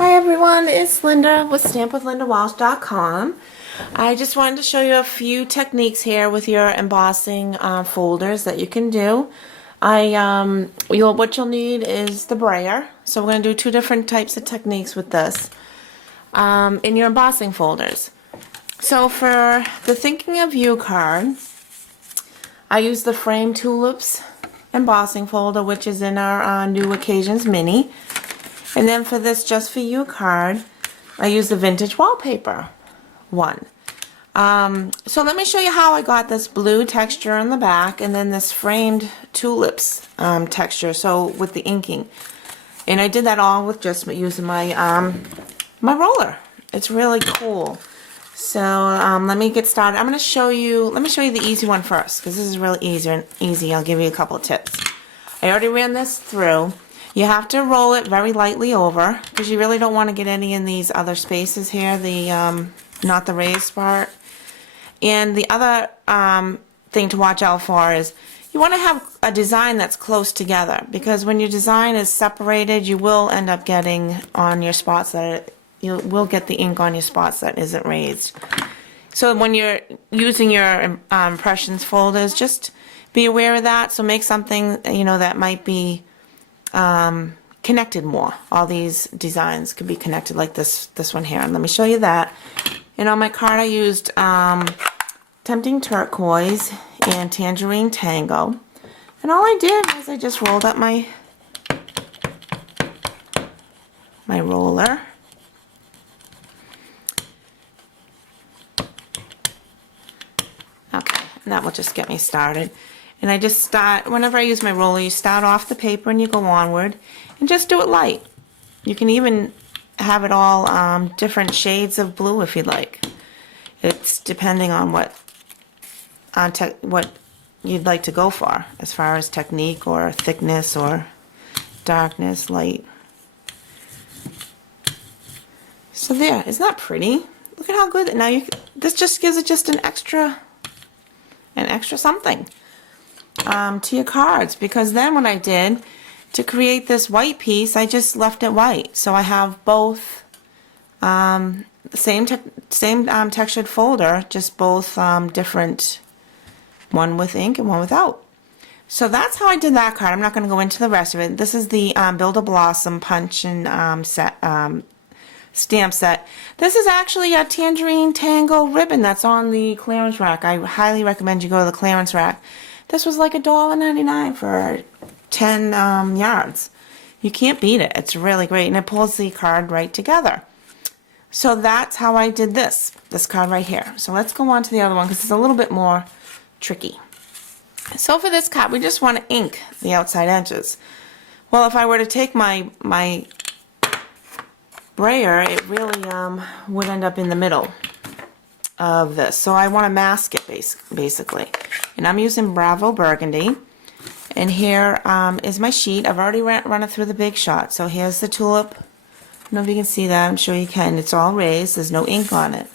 Hi everyone, it's Linda with stampwithlindawalsh.com. I just wanted to show you a few techniques here with your embossing folders that you can do. What you'll need is the brayer. So we're going to do two different types of techniques with this in your embossing folders. So for the Thinking of You card, I use the Frame Tulips embossing folder, which is in our New Occasions Mini. And then for this Just For You card, I use the Vintage Wallpaper one. So let me show you how I got this blue texture on the back and then this framed tulips texture, so with the inking. And I did that all with just using my my roller. It's really cool. So let me get started. Let me show you the easy one first, because this is really easy. I'll give you a couple of tips. I already ran this through. You have to roll it very lightly over, because you really don't want to get any in these other spaces here, the not the raised part. And the other thing to watch out for is you want to have a design that's close together, because when your design is separated, you will end up getting on your spots that you will get the ink on your spots that isn't raised. So when you're using your impressions folders, just be aware of that. So make something that might be connected more. All these designs could be connected like this one here. And let me show you that. And on my card I used Tempting Turquoise and Tangerine Tango. And all I did was I just rolled up my roller. Okay, and that will just get me started. And I just start, whenever I use my roller, you start off the paper and you go onward, and just do it light. You can even have it all different shades of blue if you'd like. It's depending on what you'd like to go for, as far as technique or thickness or darkness, light. So there, isn't that pretty? Look at how good. Now this just gives it just an extra something to your cards, because then what I did to create this white piece, I just left it white, so I have both the same textured folder, just both different, one with ink and one without. So that's how I did that card. I'm not going to go into the rest of it. This is the Build a Blossom punch and stamp set. This is actually a Tangerine Tango ribbon that's on the clearance rack. I highly recommend you go to the clearance rack. This was like $1.99 for 10 yards. You can't beat it. It's really great, and it pulls the card right together. So that's how I did this card right here. So let's go on to the other one, because it's a little bit more tricky. So for this card, we just want to ink the outside edges. Well, if I were to take my brayer, it really would end up in the middle of this. So I want to mask it basically. And I'm using Bravo Burgundy. And here is my sheet. I've already run it through the Big Shot. So here's the tulip. I don't know if you can see that. I'm sure you can. It's all raised. There's no ink on it.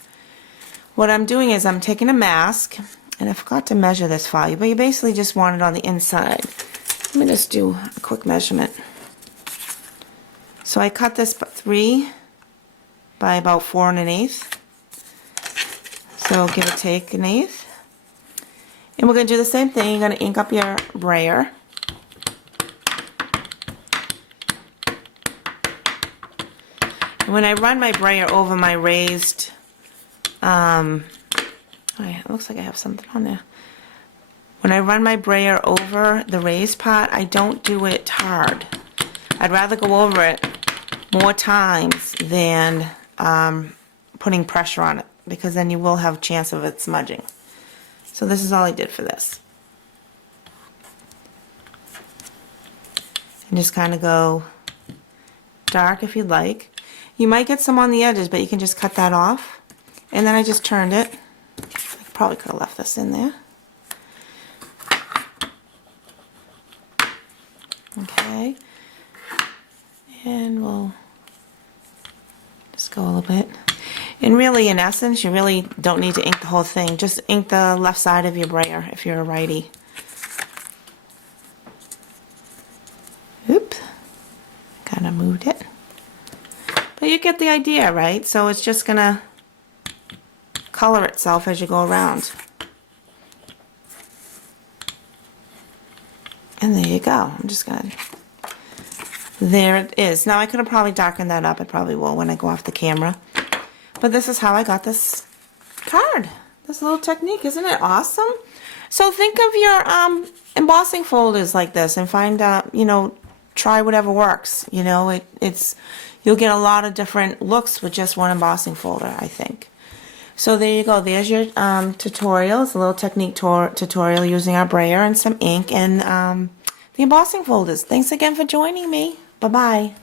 What I'm doing is I'm taking a mask, and I forgot to measure this for you, but you basically just want it on the inside. Let me just do a quick measurement. So I cut this 3 by about 4 1/8. So give or take 1/8. And we're going to do the same thing. You're going to ink up your brayer. And when I run my brayer over my raised, it looks like I have something on there. When I run my brayer over the raised part, I don't do it hard. I'd rather go over it more times than putting pressure on it, because then you will have a chance of it smudging. So this is all I did for this. And just kind of go dark if you'd like. You might get some on the edges, but you can just cut that off. And then I just turned it. I probably could have left this in there. Okay. And we'll just go a little bit. And really, in essence, you really don't need to ink the whole thing. Just ink the left side of your brayer if you're a righty. Oops. Kind of moved it. But But you get the idea, right? So it's just gonna color itself as you go around. And there you go. I'm just gonna, there it is. Now I could have probably darkened that up. I probably will when I go off the camera. But this is how I got this card. This little technique, isn't it awesome? So think of your embossing folders like this and find out, you know, try whatever works. You know, it's you'll get a lot of different looks with just one embossing folder, I think. So there you go. There's your tutorial. It's a little technique tutorial using our brayer and some ink and the embossing folders. Thanks again for joining me. Bye-bye.